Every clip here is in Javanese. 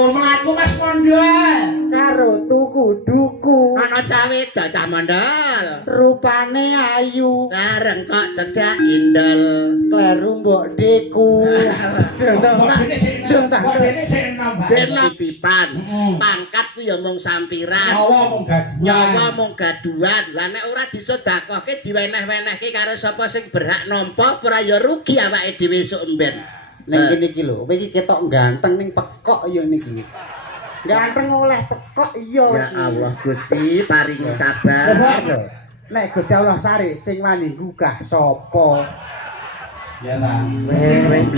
mlaku Mas Mondol. Karo tuku duku. Ana cawe cah mondol. Rupane ayu. Bareng kok cedak indol. Kleru mbok deku. Dong tak. Dene sing enom, Mbak. Dene pipan. Pangkat ku ya mung sampiran. Nyawa mung gaduhan. Lah nek ora disedekahke diweneh-wenehke karo sapa sing berhak nampa ora ya rugi awake dhewe esuk emben. Ning kene iki lho, kowe iki ketok ganteng ning pekok ya niki. Ganteng oleh pekok iya. Ya Allah Gusti paringi sabar. Nek Gusti Allah sare sing wani gugah sapa? Ya ta. Wes.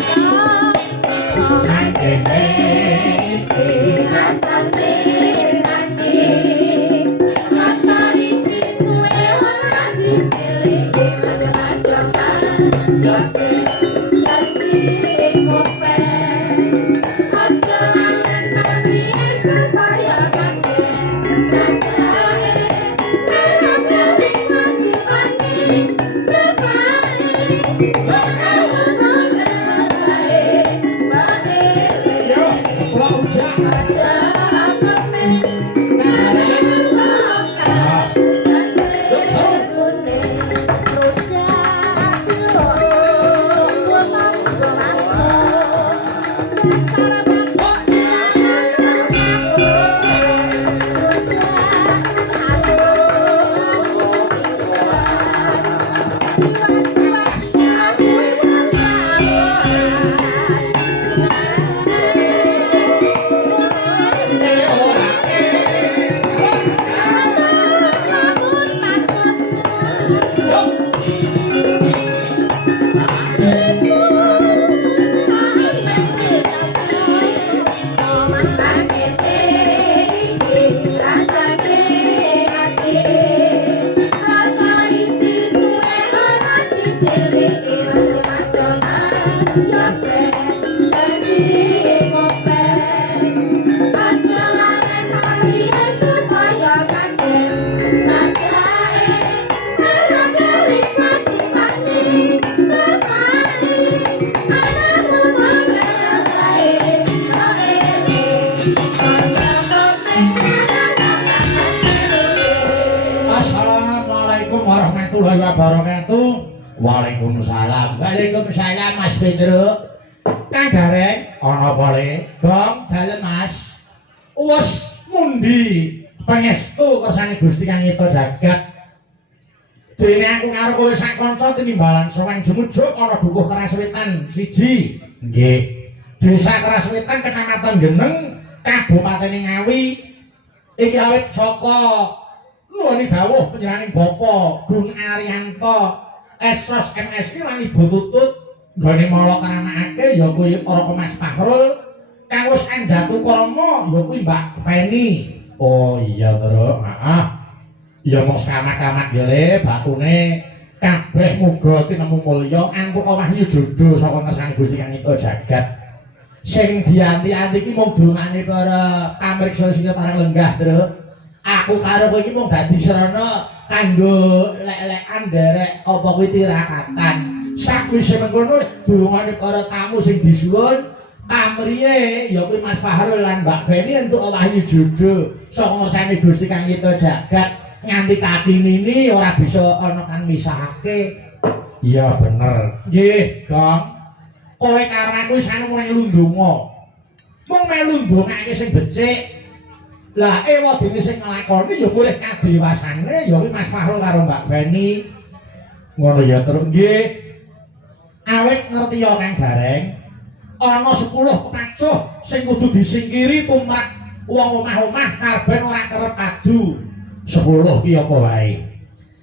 warahmatullahi wabarakatuh. Waalaikumsalam. Waalaikumsalam Mas Pedro. Kang Gareng ana apa le? Dong dalem Mas. Wes mundi pangestu kersane Gusti Kang Nyipta Jagat. Dene aku karo kowe sak kanca tinimbalan Sreweng Jumujuk ana Dukuh Keraswetan 1. Nggih. Desa Keraswetan Kecamatan Geneng, Kabupaten Ngawi. Iki awit saka nuwuni dawuh penyeraning Bapa Gung Ariyanto Esos MSI lan Ibu Tutut nggone mala karamakake ya kuwi para Mas Fahrul kang wis andhatu krama ya kuwi Mbak Feni. Oh iya Tru, heeh. Ya mung sekamat-kamat ya le batune kabeh muga tinemu mulya antuk wahyu jodoh saka ngersane Gusti Kang Nyipta Jagat. Sing dianti-anti iki mung dongane para pamriksa sing parang lenggah Tru. Aku karo kowe iki mung dadi sarana kanggo lek-lekan derek apa kuwi tirakatan. Sakwise mengkono dongane para tamu sing disuwun pamriye ya kuwi Mas Fahrul lan Mbak Feni entuk wahyu jodoh saka ngersane Gusti Kang Nyipta Jagat. Nganti kaki nini ora bisa ana kan misahake. Iya bener. Nggih, Gong. Kowe karo aku wis anu melu ndonga. Mung melu ndongake sing becik. Lah ewa dene sing nglakoni ya mulih kadewasane ya kuwi Mas Fahrul karo Mbak Feni. Ngono ya terus nggih. Awit ngerti ya Kang Gareng. Ana 10 pacuh sing kudu disingkiri tumrap wong omah-omah karben ora kerep adu. 10 ki apa wae.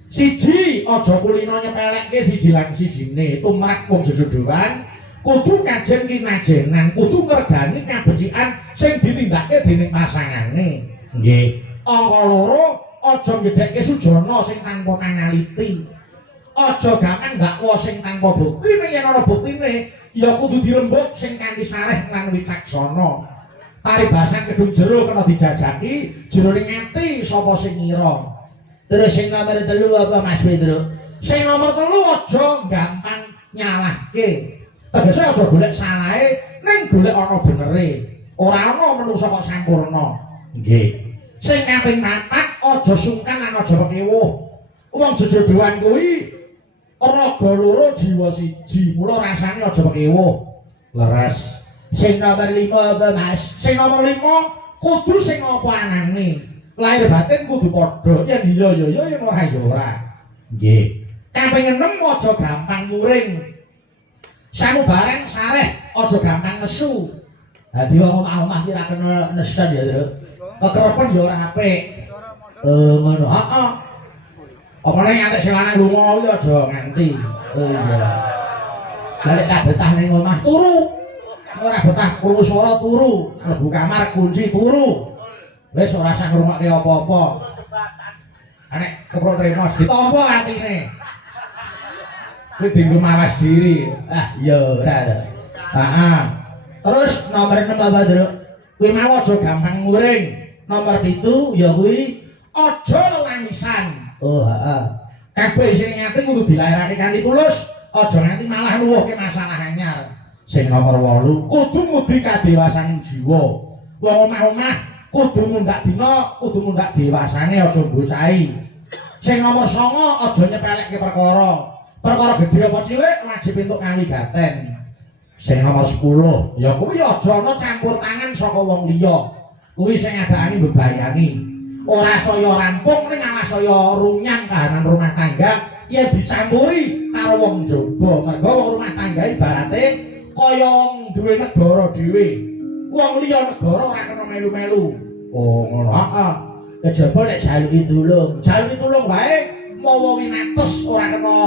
Siji, aja kulino nyepelekke siji lan sijine, tumrap wong jejodohan, kudu kajen kinajenan, kudu ngregani kabecikan sing ditindakke dening pasangane. Nggih. Angka loro, aja gedhekke sujana sing tanpa kanaliti. Aja gampang dakwa sing tanpa bukti, yen ana buktine ya kudu dirembuk sing kanthi sareh lan wicaksana. Paribasan kedung jero kena dijajaki, jerone ngati sapa sing ngira. Terus sing nomor 3 apa Mas Pedro? Sing nomor 3 aja gampang nyalahke. Tegese aja golek salahe ning golek ana benere. Ora ana manungsa kok sampurna. Nggih. Sing kaping 4 aja sungkan lan aja kewuh. Wong jejodohan kuwi raga loro jiwa siji, mula rasane aja kewuh. Leres. Sing nomor 5 apa Mas? Sing nomor 5 kudu sing apa anane. Lahir batin kudu padha. Yen iya ya ya yen ora ya ora. Nggih. Kaping 6 aja gampang muring. Samubareng sareh aja gampang nesu. Dadi wong omah-omah ki ra kena nesen ya, Tru. Kekerepen ya ora apik. Ngono. Heeh. Opane nganti sing lanang lunga kuwi aja nganti. Iya. Lah nek kabetah ning omah turu. Ora betah krungu swara turu, mlebu kamar kunci turu. Wis ora usah ngrungokke apa-apa. Nek keprok tremos ditampa atine. Kuwi dienggo mawas diri. Ah, iya ora to. Heeh. Terus nomor 6 apa, Tru? Kuwi mau aja gampang muring. Nomor 7 ya kuwi aja lelangisan. Oh, heeh. Kabeh sing ngati kudu dilairake kanthi tulus, aja nganti malah nuwuhke masalah anyar. Sing nomor 8 kudu ngudi kadewasaning jiwa. Wong omah-omah kudu ngundak dina, kudu ngundak dewasane aja bocahi. Sing nomor 9 aja nyepelekke perkara. Perkara gedhe apa cilik wajib entuk kawigaten. Sing nomor 10 ya kuwi aja ana campur tangan saka wong liya. Kuwi sing ngadakani mbebayani. Ora saya rampung ning malah saya runyang kahanan rumah tangga yen dicampuri karo wong njaba. Mergo wong rumah tangga ibarate kaya duwe negara dhewe. Wong liya negara ora kena melu-melu. Oh, ngono. Heeh. Kejaba nek jaluki tulung wae mawa winates ora kena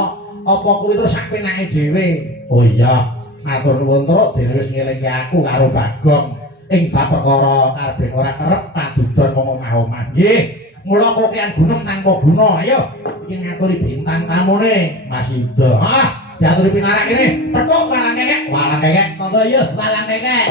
apa kuwi terus sak penake dhewe. Oh iya, matur nuwun Truk dene wis ngelingi aku karo Bagong ing bab perkara karepe ora kerep padudon wong omah-omah. Nggih, mula kokean gunung tanpa guna. Ayo iki ngaturi bintang tamune Mas Yuda. Hah, diaturi pinarak kene. Petuk walang kekek. Walang kekek. Monggo yo walang kekek.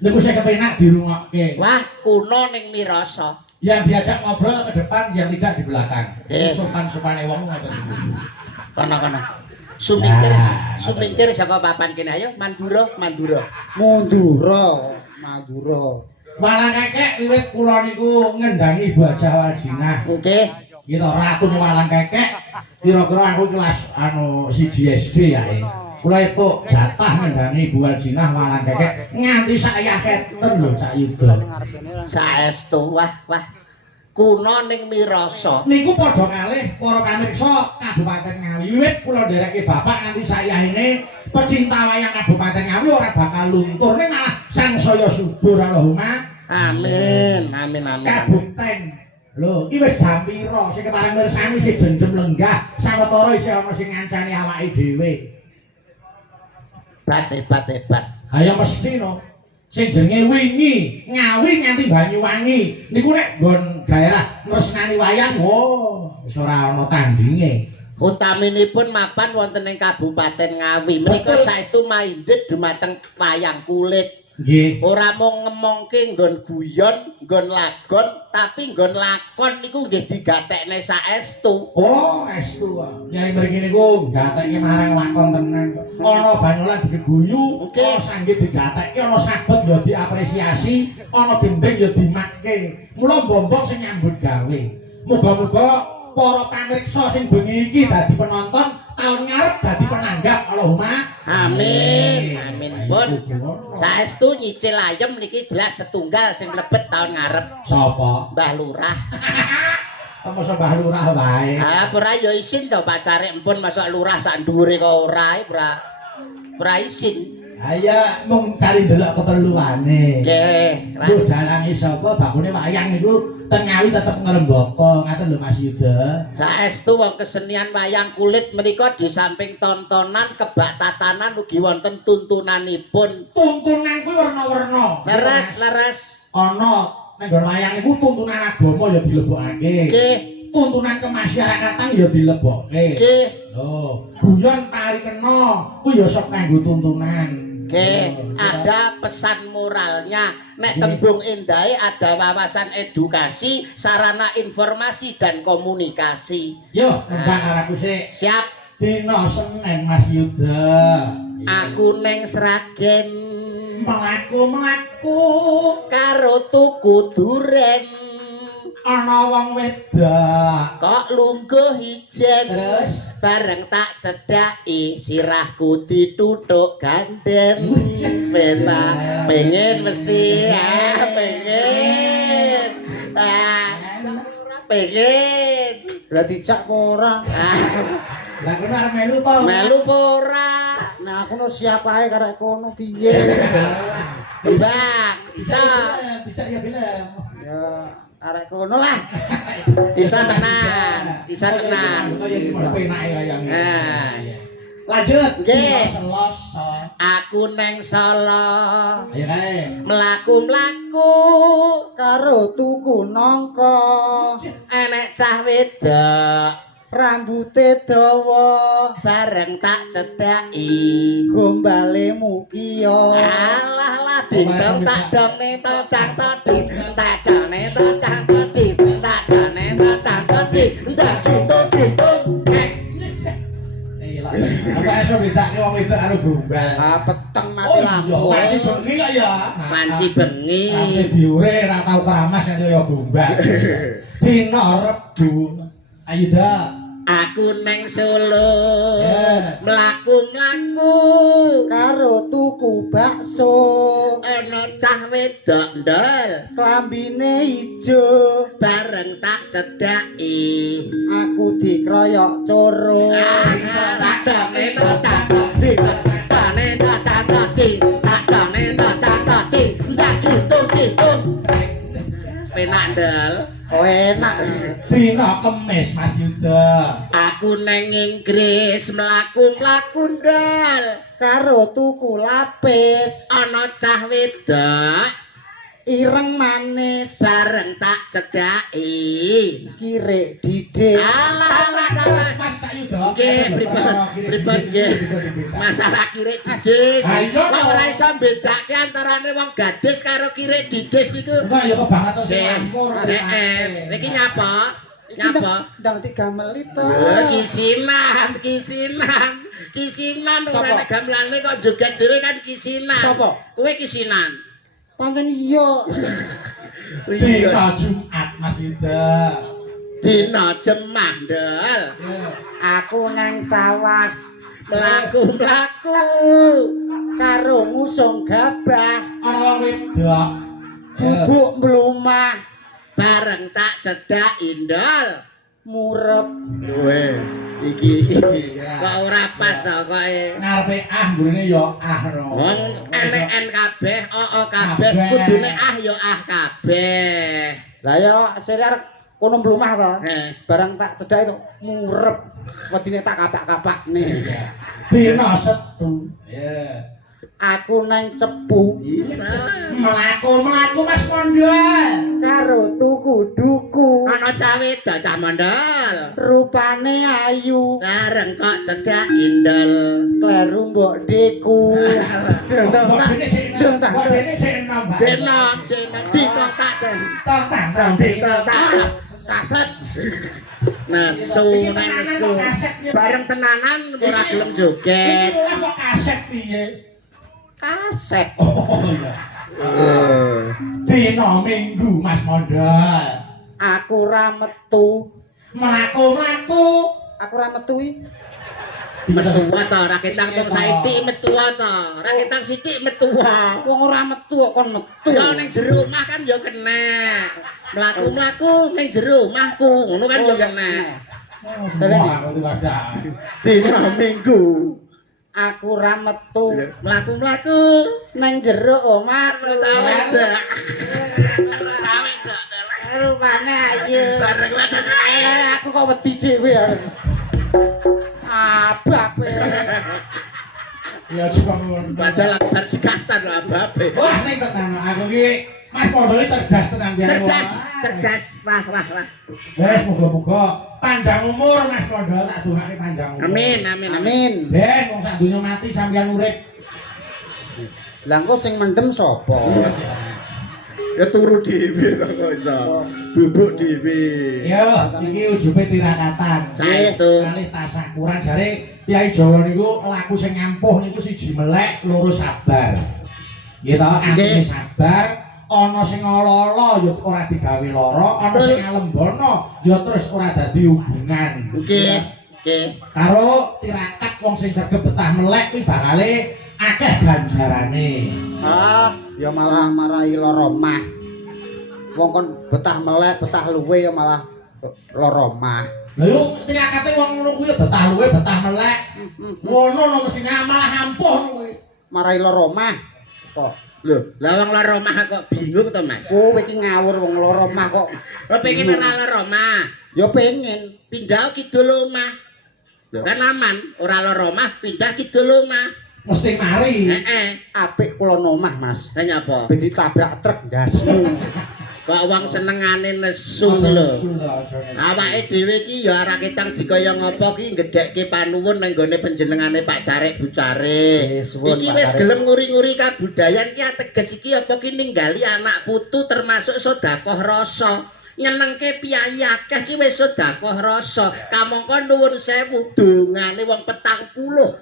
Niku saya kepenak dirungokke. Wah, kuno ning mirasa. Yang diajak ngobrol ke depan, yang tidak di belakang. Sopan-sopane wong ngoten niku. Kono-kono. Sumingkir saka papan kene ayo Mandura. Walang kekek wiwit kula niku ngendangi bajah Waljinah. Nggih. Kita ratune walang kekek. Kira-kira aku kelas 1 SD ya. kula itu jatah ngendani Bu Aljinah walang kekek nganti saya keten lho Cak Yuda. Saestu wah kuno ning mirasa. Niku padha kalih para pamirsa Kabupaten Ngawi. Wiwit kula ndereke bapak nganti saya ini pecinta wayang Kabupaten Ngawi ora bakal luntur ning malah sangsaya subur Allahumma. Amin. Kabukten. Lho, iki wis jam pira sing kemarin mirsani sing jenjem lenggah sawetara isih ana sing ngancani awake dhewe. Hebat. Ayo mesti no. Sing jenenge wingi, Ngawi nganti Banyuwangi. Niku nek nggon daerah tresnani wayang, wis ora ana tandinge. Utaminipun mapan wonten ing Kabupaten Ngawi. Menika saestu minded dumateng wayang kulit. Nggih. Ora mung ngemongke nggon guyon, nggon lagon, tapi nggon lakon niku nggih digatekne saestu. Oh, estu. Nyai mriki niku gatekke marang lakon tenan. Ana banyolan digeguyu, ana sanggit digatekke, ana sabet ya diapresiasi, ana gendeng ya dimakke. Mula bombong sing nyambut gawe. Muga-muga para pamirsa sing bengi iki dadi penonton, taun ngarep dadi penanggap. Allahumma Amin. Pun saestu nyicil ayem niki jelas setunggal sing mlebet taun ngarep. Sapa? Mbah Lurah. Masa Mbah Lurah wae. Ora ya isin to pacare empun masuk lurah sak dhuwure kok ora isin. Ya mung kari ndelok keperluane. Nggih. Lho dalange sapa bakune wayang niku teng Ngawi tetep ngrembaka ngaten lho Mas Yuda. Saestu wong kesenian wayang kulit menika di samping tontonan kebak tatanan ugi wonten tuntunanipun. Tuntunan kuwi werna-werna. Leres. Ana ning nggon wayang niku tuntunan agama ya dilebokake. Nggih. Tuntunan kemasyarakatan ya dilebokke. Nggih. Lho, guyon tari kena kuwi ya sok kanggo tuntunan. Oke, ada pesan moralnya. Nek tembung indahe ada wawasan edukasi, sarana informasi dan komunikasi. Yo, mbak araku sik. Siap. Dina Senin Mas Yuda. Aku neng Sragen. Mlaku Karo tuku duren. ana wong wedak. Kok lungguh ijen. Terus bareng tak cedhaki sirahku dituthuk gandeng. Pengen mesti pengen. Pengen. Lah dicak kok ora. Lah kono arep melu to? Melu apa ora? Nah aku no siap ae karek kono piye. Bang, bisa. Dicak ya film. Ya arek kono lah. Bisa tenan. Nah. Lanjut. Nggih. Selasa. Aku neng Solo. Ayo kae. Mlaku-mlaku Karo tuku nangka. enek cah wedok Rambute dawa. bareng tak cedhaki. Gombale mukiya. Alah dindong tak dong neto tak todi tak jane to tak todi tak jane to tak todi ndak gitu. Apa iso bedake wong wedok karo gombal? Ah peteng mati lampu. Panci bengi kok ya. Panci bengi. Tapi diure ra tau keramas nek ya gombal. Dina Rebu. Ayo dah. Aku neng Solo. Mlaku-mlaku Karo tuku bakso. ana cah wedok ndol Klambine ijo. bareng tak cedhaki. Aku dikroyok coro. Penak ndel. Oh enak. Dina Kemis Mas Yuda. Aku neng Inggris mlaku-mlaku ndel Karo tuku lapis. ana cah wedok Ireng manis. bareng tak cedhaki. Kirek didek. Alah Cak Yuda. nggih pripun nggih masalah kirek didis Ayo, kok ora iso mbedake antarane wong gadis karo kirek didis niku Enggak ya kok banget to sing nggih lampur. iki nyapa Ndang 3 menit to. kisinan ora nek gamelane kok joget dhewe kan kisinan Sapa? kowe kisinan Pancen iya. Dina Jumat Mas Yuda. dina jemah ndel Aku nang sawah Mlaku-mlaku karo ngusung gabah ana wong wedok bubuk mlumah bareng tak cedak indol murep luwe iki kok ora pas to koke ngarepe mburine ya no wong LN kabeh oo kabeh kudune ya kabeh lah ya sire arep kono mlumah to barang tak cedak itu murep wedine tak kapak-kapakne dina setu ya aku nang cepu bisa mlaku Mas Mondol karo tuku duku ana cawe cacah mondol rupane ayu bareng kok cedak indol kleru mbok deku dene sik enom denom jeneng ditotak kaset nesu bareng tenanan ora gelem joget iki kok kaset piye kaset oh iya dina Minggu Mas Mondol aku ora metu mlaku aku ora metu metu to ora ketang wong saiki metu to ora ketang sithik metu wong ora metu kok kon metu ya ning jero omah kan ya kena mlaku-mlaku ning jero omahku ngono kan ya kena dina Minggu aku ora metu mlaku-mlaku nang jero omah rupane ayu bareng aku kok wedi dhewe abab ya cukup padahal bar sekatan lho ababe wah ning tenan aku iki Mas Mondol cerdas tenan cerdas wah wes muga-muga panjang umur Mas Mondol tak dongake panjang umur amin ben wong sak donya mati sampeyan urip lah engko sing mendem sapa ya turu dhewe kok iso bubuk dhewe ya iki ujube tirakatan saestu kalih tasakuran jare Kyai Jawa niku laku sing ngampuh niku siji melek loro sabar nggih to artine sabar ana sing olo-olo ya ora digawe lara ana sing alembono ya terus ora dadi hubungan nggih karo tirakat wong sing sregep betah melek kuwi bakale akeh ganjarane ya malah marahi lara mah wong kon betah melek betah luwe ya malah lara mah lha yo tirakate wong ngono kuwi betah luwe betah melek ngono no mesine malah ampuh kuwi marahi lara mah kok lho lah wong lara omah kok bingung to Mas kowe iki ngawur wong lara mah kok pengen ora lara omah ya pengen pindah kidul omah lho kan aman ora lara omah pindah kidul omah mesti mari apik kula nomah Mas ha nyapa ben ditabrak truk ndasmu kok wong senengane nesu lho awake dhewe iki ya ora ketang dikaya ngapa ki gedhekke panuwun nang gone panjenengane Pak Carek Bu Carek iki wis gelem nguri-nguri kabudayan ki ateges iki apa ki ninggali anak putu termasuk sedekah rasa nyenengke piyayi akeh ki wis sedekah rasa kamangka nuwun sewu dongane wong 40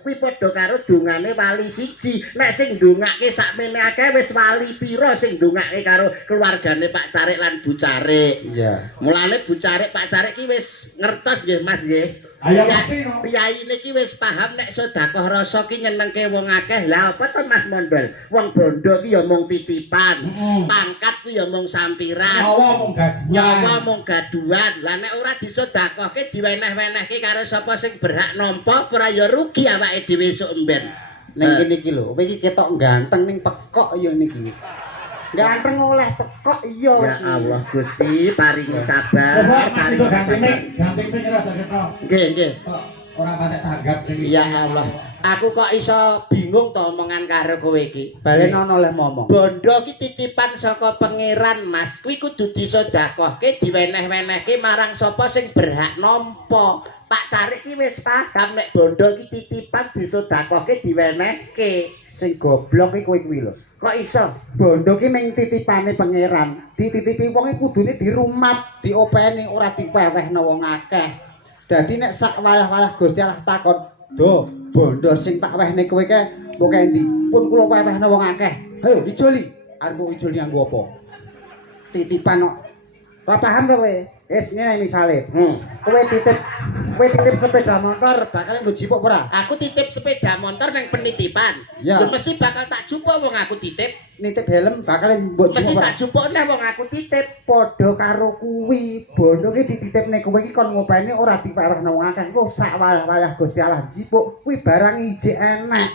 kuwi padha karo dongane wali siji nek sing ndongake sakmene akeh wis wali pira sing ndongake karo keluargane Pak Carek lan Bu Carek iya mulane Bu Carek Pak Carek ki wis ngertos nggih Mas nggih ayo mesti no piyayi niki wis paham nek sedekah rasa ki nyenengke wong akeh lha apa to Mas Mondol wong bondo ki ya mung titipan pangkat ku ya mung sampiran nyawa mung gaduhan lah nek ora disedekahke diweneh-wenehke karo sapa sing berhak nampa ora ya rugi awake dhewe esuk emben ning kene iki lho kowe iki ketok ganteng ning pekok ya niki ganteng oleh pekok iya ya Allah Gusti paringi sabar paringi gamping ora ketok nggih ora patek tanggap ya Allah aku kok iso bingung to omongan karo kowe iki balen ana oleh momong bondo ki titipan saka pangeran Mas kuwi kudu disedekahke diweneh-wenehke marang sapa sing berhak nampa Pak Carek ki wis paham nek bondo ki titipan disedekahke diwenehke sing goblok iki kowe kuwi lho kok iso bondo ki mung titipane pangeran dititipi wong iki kudune dirumat diopeni ora diwewehno wong akeh dadi nek sak wayah-wayah Gusti Allah takon do bondo sing tak wehne kowe ke mbok endi pun kula wewehno wong akeh ayo ijoli arep ijoli nganggo apa titipan kok ora paham to kowe wis ngene misale kowe titip Kowe titip sepeda motor bakal nggo jipuk ora? Aku titip sepeda motor nang penitipan. Ya. Ya mesti bakal tak jupuk wong aku titip. Nitip helm bakal mbok Mesti jipuk ora? tak jupuk nek wong aku titip. Padha karo kuwi, bondo ki dititipne kowe iki kon ngopeni ora diparehno wong akeh. Engko sak wayah-wayah Gusti Allah jipuk, kuwi barang ijik enek.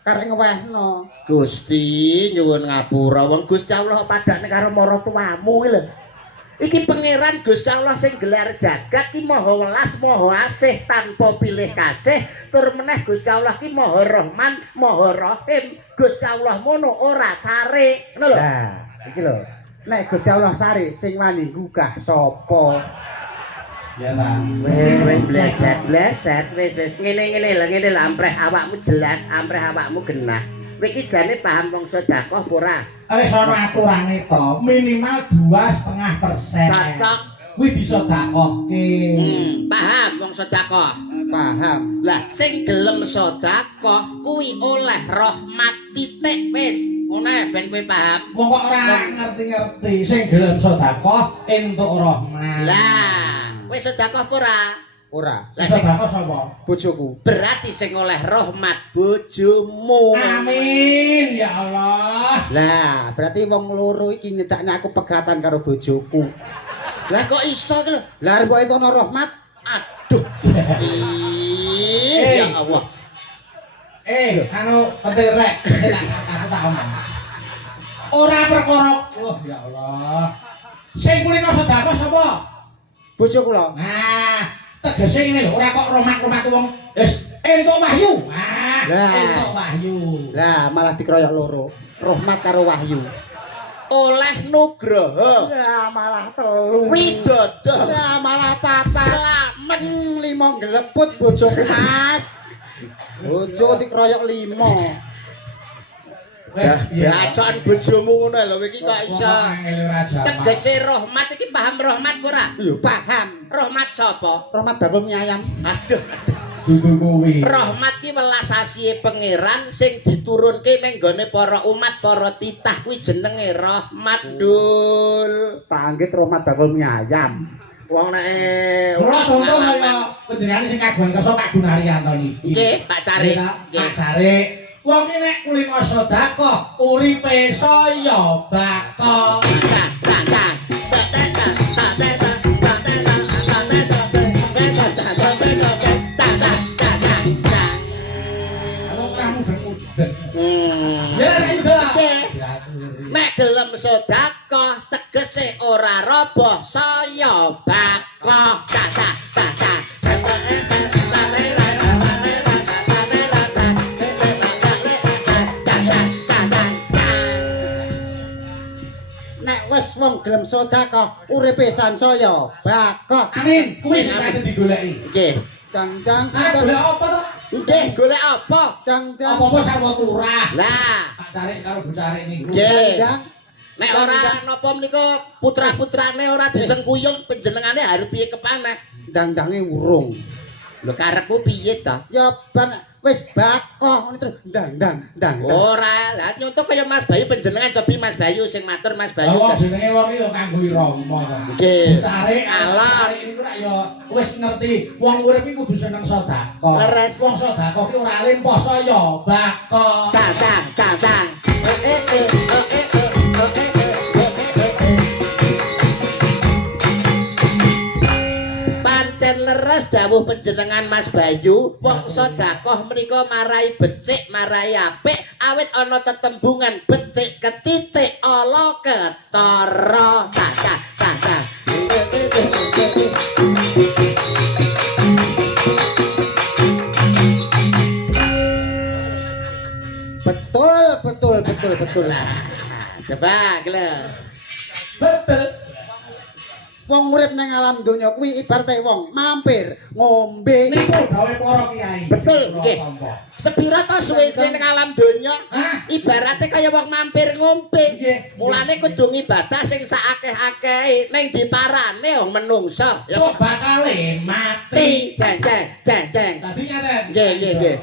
Karek ngewehno. Gusti nyuwun ngapura wong Gusti Allah padane karo para tuamu iki lho. Iki pangeran Gusti Allah sing gelar jagat ki maha welas maha asih tanpa pilih kasih tur meneh Gusti Allah ki maha rahman maha rahim Gusti Allah mono ora sare ngono lho. Nah, iki lho. Nek Gusti Allah sari sing wani gugah sapa? Ya ta. Wis bleset wis ngene lho ampreh awakmu jelas ampreh awakmu genah. Kowe iki jane paham wong sedekah apa ora? Wis ana aturane to, minimal 2,5%. Cocok. Kuwi bisa dakohke. Paham wong sedekah. Paham. Lah sing gelem sedekah kuwi oleh rahmat titik wis. Ngono ben kowe paham. Wong kok ora ngerti-ngerti sing gelem sedekah entuk rahmat. Lah, kowe sedekah apa ora? Ora. Lah sedekah sapa? Bojoku. Berarti sing oleh rahmat bojomu. Amin ya Allah. Lah, berarti wong loro iki nyedakne aku pegatan karo bojoku. Lah kok iso ki lho? Lah arep kok ono rahmat? Aduh. Ya Allah. Anu pentil rek. Aku tak omong. Ora perkara. Oh ya Allah. Sing kulino sedekah sapa? Bojoku lho. Nah, tegese ngene lho, ora kok romak-romak wong. Wis entuk wahyu. Lah. Entuk wahyu. Lah, malah dikeroyok loro. Rahmat karo wahyu. Oleh nugraha. Ya malah telu. Widodo. Ya malah papat. Slamet. Limo geleput bojoku Mas. Bojo dikeroyok 5. Bacokan bojomu ngono lho iki kok iso. Tegese rahmat iki paham rahmat ora? Lho paham. Rahmat sapa? Rahmat bakul mie ayam. Aduh. Dudu kuwi. Rahmat ki welas asihe pangeran sing diturunke ning gone para umat para titah kuwi jenenge rahmat dul. Panggit rahmat bakul mie ayam. Wong nek Ora contoh kaya panjenengane sing kagungan kersa Pak Gunaryanto niki. nggih Pak Cari. Pak Cari. Wong iki nek kulino sedekah uripe saya bakal. Nek gelem sedekah tegese ora roboh saya bakal. Nek wis wong gelem sedekah uripe sansaya bakal. Amin. Kuwi sing kate digoleki. Nggih. Cang-cang. Arep golek apa to? Nggih, golek apa? Cang-cang. Apa-apa sarwa turah. Lah, Pak Cari karo Bu Cari niku. nggih. Cang. Nek ora napa menika putra-putrane ora disengkuyung panjenengane arep piye kepaneh? Ndang-ndange urung. Lho karepmu piye to? Ya ban wis bakoh ngene terus ndang. Ora, lah nyontok kaya Mas Bayu panjenengan cobi Mas Bayu sing matur Mas Bayu. Wong jenenge wong iki yo kanggo irama to. Nggih. Cari Alah. niku rak yo wis ngerti wong urip iki kudu seneng sedekah. Leres. Wong sedekah ki ora alim poso yo bakal. Cang. Pancen leres dawuh panjenengan Mas Bayu, wong sedekah menika marai becik, marai apik, awit ana tetembungan becik ketitik ala ketara. Cang. Betul. Coba kele. Betul. Wong urip ning alam donya kuwi ibarate wong mampir ngombe. Niku gawe para kiai. Betul, nggih. Sepira to suwe ning alam donya? Hah? Ibarate kaya wong mampir ngombe. Nggih. Mulane kudu ngibadah sing sakakeh-akehe ning diparane wong menungsa. Ya Kok bakale mati. jeng. Dadi ngaten. Nggih.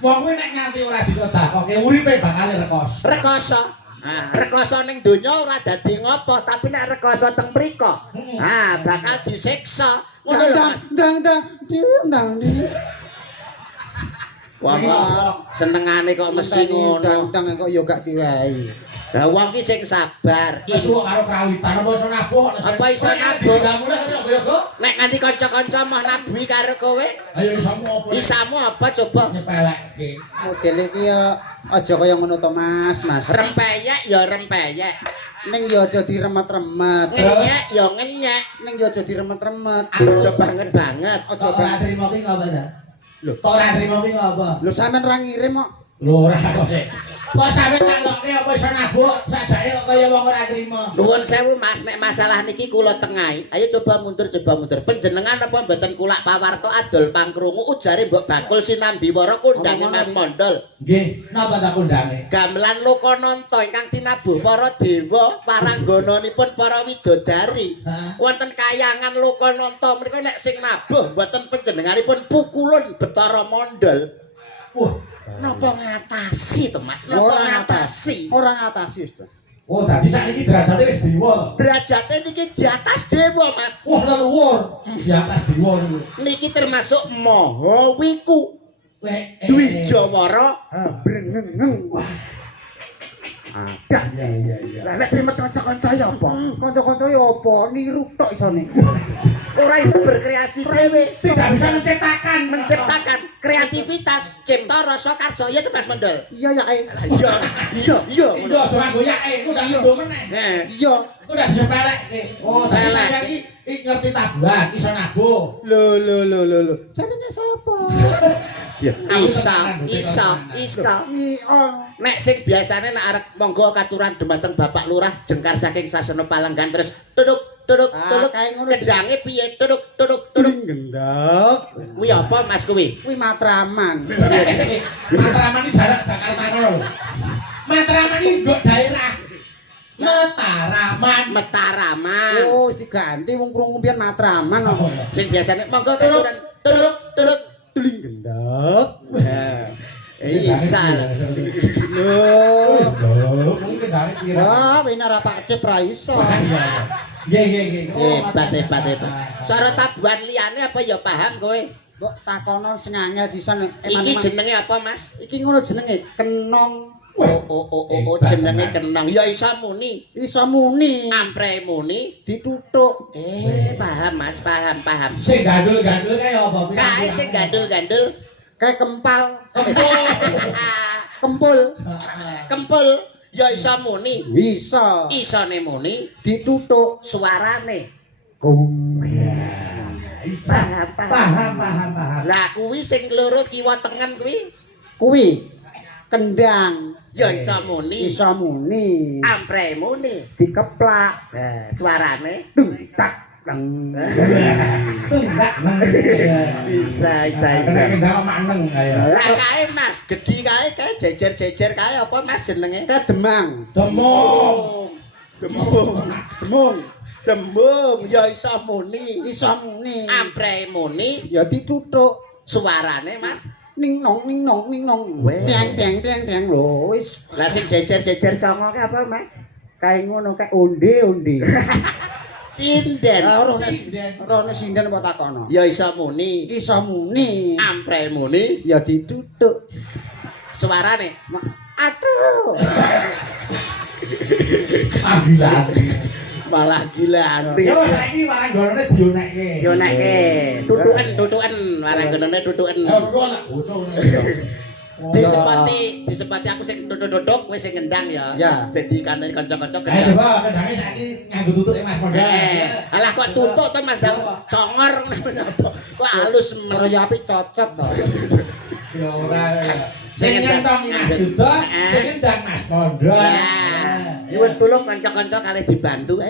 Wong kuwi nek nganti ora disedekahke uripe bakal rekoso. Rekoso. Nah, rekoso ning donya ora dadi ngopo, tapi nek rekoso teng mriko, bakal disiksa. Ngono lho. Ndang. Wah, senengane kok mesti ngono. Ndang kok ya gak diwehi. Lah wong ki sing sabar. Wis kok karo krawitan apa iso nabuh? Apa iso nabuh? Kok Nek nganti kanca-kanca mah nabuhi karo kowe, ayo isamu apa? isamu apa coba? Nyepelekke. Modele iki ya aja kaya ngono to Mas. Rempeyek ya rempeyek. Ning ya aja diremet-remet. Ngenyek ya ngenyek. Ning ya aja diremet-remet. Aja banget. Aja Ora trimo ki ngapa ta? Lho, ora trimo ki ngapa? Lho sampean ra ngirim kok. Lho ora kok sik. Kok sampe tak lokke apa iso nabuh sajake kok kaya wong ora trimo. Nuwun sewu Mas, nek masalah niki kula tengahi. Ayo coba mundur. Panjenengan apa mboten kulak pawarta adol pangkrungu ujare Mbok Bakul sinambiwara kondange Mas Mondol. Nggih, napa tak kondange? Gamelan Lokananta ingkang tinabuh para dewa paranggananipun para widodari. Wonten kayangan Lokananta mriku nek sing nabuh mboten panjenenganipun pukulun Bathara Mondol. Wah, Napa ngatasi to Mas? Napa ngatasi? Ora ngatasi wis to. oh dadi sakniki derajate wis dewa. Derajate niki di atas dewa Mas. Wah, leluhur. Di atas dewa niku. Niki termasuk Maha Wiku. Dwijawara brengeng. Ada. Iya. Lah nek primet kanca-kanca ya apa? Kanca-kanca ya apa niru tok isone. Ora iso berkreasi dhewe. Tidak bisa menciptakan Kreativitas, cipta rasa karsa ya to Mas Mondol. Iya ya Iya. Iya, jangan goyake, ku ndak nyoba meneh. Iya. Ku ndak bisa pelekke. Oh, dadi sampeyan iki ngerti tabuhan, iso nabuh. Lho. Jenenge sapa? Isa. Iya. Nek sing biasane nek arep monggo katuran dumateng Bapak Lurah jengkar saking sasana Palenggan terus tuduk kae ngono sih. kendange piye tuduk Gendek. kuwi apa Mas kuwi Kuwi Matraman. Matraman iki jarak Jakarta ngono lho. Matraman iki nggo daerah. Mataraman. Oh, wis diganti wong krungu pian Matraman kok. sing biasane monggo katuran tuduk Gendek. Isa Lho. Mungkin dari kira. Wah, wene ora Pak Cip ra iso. Nggih. hebat cara tabuhan liyane apa ya paham kowe Mbok takono sing angel sisan iki jenenge apa Mas Iki ngono jenenge kenong. oh jenenge kenang ya isa muni Iso muni. ampre muni Dituthuk. paham Mas paham Sing gandul-gandul kaya apa? kae sing gandul-gandul Kayak kempal. kempul ya isa muni Bisa. isane muni Dituthuk. suarane Gum. paham Paham. lah kuwi sing loro kiwa tengen kuwi Kuwi kendang. ya isa muni Iso muni. ampre muni Dikeplak. suarane Dung tak deng. Enggak. bisa Kendang maneng kaya. lah kae Mas gedhi kae jejer kae apa Mas jenenge Kedemang. Demong. Tembung ya iso muni Iso muni. ampre muni Ya dituthuk. suarane Mas Ning nong. Weh. Tiang lho wis. lah sing jejer songo ki apa Mas Kayak ngono kayak onde. sinden Rono sinden apa takono? ya iso muni Iso muni. ampre muni Ya dituthuk. suarane Aduh. Panggilan. malah gila Ya saiki warang gonone dionekke. yo neke tutuken warang genene tutuken Aduh anak bocah. disepati aku sing duduk kowe sing ngendang ya Ya. dadi kanca kanca Ayo gendang coba kendange saiki nganggo tutuke Mas Mondol. alah kok tutuk to Mas Dang congor kok halus Ora ya apik cocot to. Ya ora. Sing Sing nyentong Mas Duda, sing ndang Mas Mondol. nyuwun tulung kanca-kanca kalih dibantu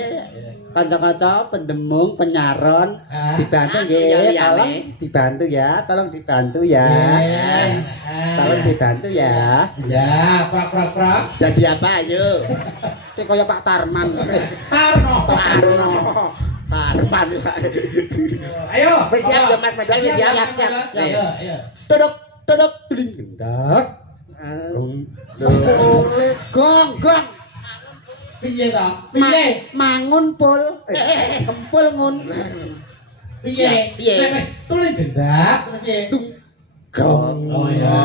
Kanca-kanca pendemung penyaron dibantu Ah, iya, nggih, iya, tolong nih. dibantu ya, tolong dibantu ya. Tolong dibantu ya. Ya, prak. jadi apa ayo Kayak kaya Pak Tarman. Tarno. Tarman Ayo. Wis siap ya Mas Mondol wis siap Ayo. duduk Gendak. Gong. Piye ta? Piye? Mangun pul. Kempul ngun. Piye? Piye? Nek wis tulis gendak terus piye? Gong. Oh ya.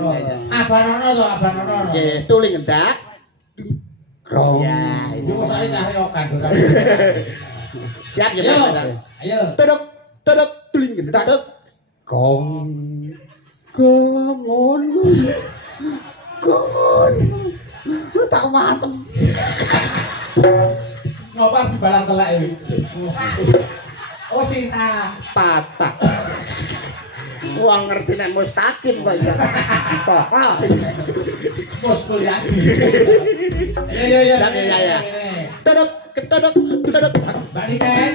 Oh, iya. Abanono to, abanono. Nggih, tuling ngendak. Gong. Ya, Iku sare cari okan. siap ya Ayo. Mas. Ayo. Todok todok tuling gendak. Taduk. Gong. Gongon. Gongon. Lu tak matem. Ngopo dibalang telek iki? Oh Sinta. Patah. Wong ngerti nek mustaqim kok ya. Pokok. Bos kuliah. Ya ya ya. Ya, ya, ya. Todok, ketodok, todok. Mbak Niken.